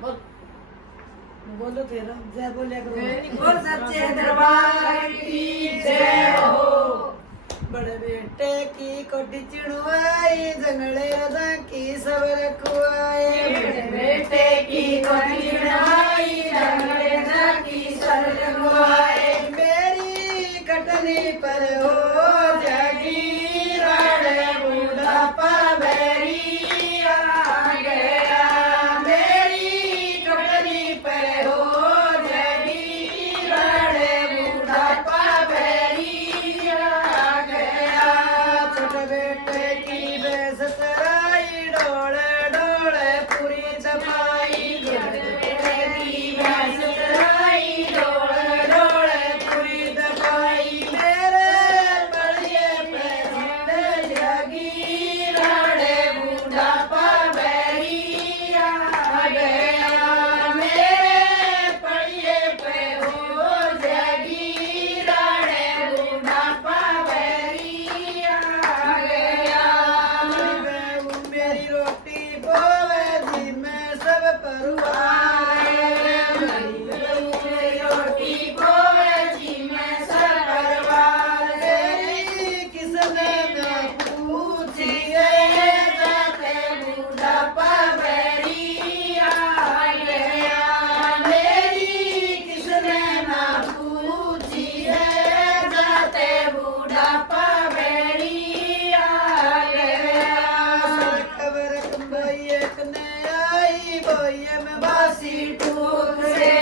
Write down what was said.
बोलो फिर जय बोलिया करो। बोल सच्चे दरबार की जय हो। बड़े बेटे की कोटी चिड़वाई जंगले अदा की सब रखवाए। बड़े बेटे की कोटी चिड़वाई जंगले अदा की सब रखवाए। मेरी कटनी पर हो जागीराड़ बुढ़ापा बैरी आ गया। मेरी कटनी पर हो जागीराड़ बुढ़ापा बैरी आ गया। छोटे बेटे की भैंस तराई डोले डोले पूरी दबाई। छोटे बेटे की भैंस तराई डोले डोले पूरी दबाई। मेरे बड़े पैसे जागीराड़ बुढ़ापा बैरी आ गया। मेरे पड़िए पे हो जागीराड़ बुढ़ापा बैरी आ गया। मेरी रोटी बोवे जी मैं सब परवाए। मेरी रोटी बोए जी मैं सब परवार। मेरी किसने न पूछी है जाते बुढ़ापा बैरी आ गया। मेरी किसने न पूछी है जाते बुढ़ापा बैरी आ गया। खबर बोइए कने आई बोइए में बासी टूक से।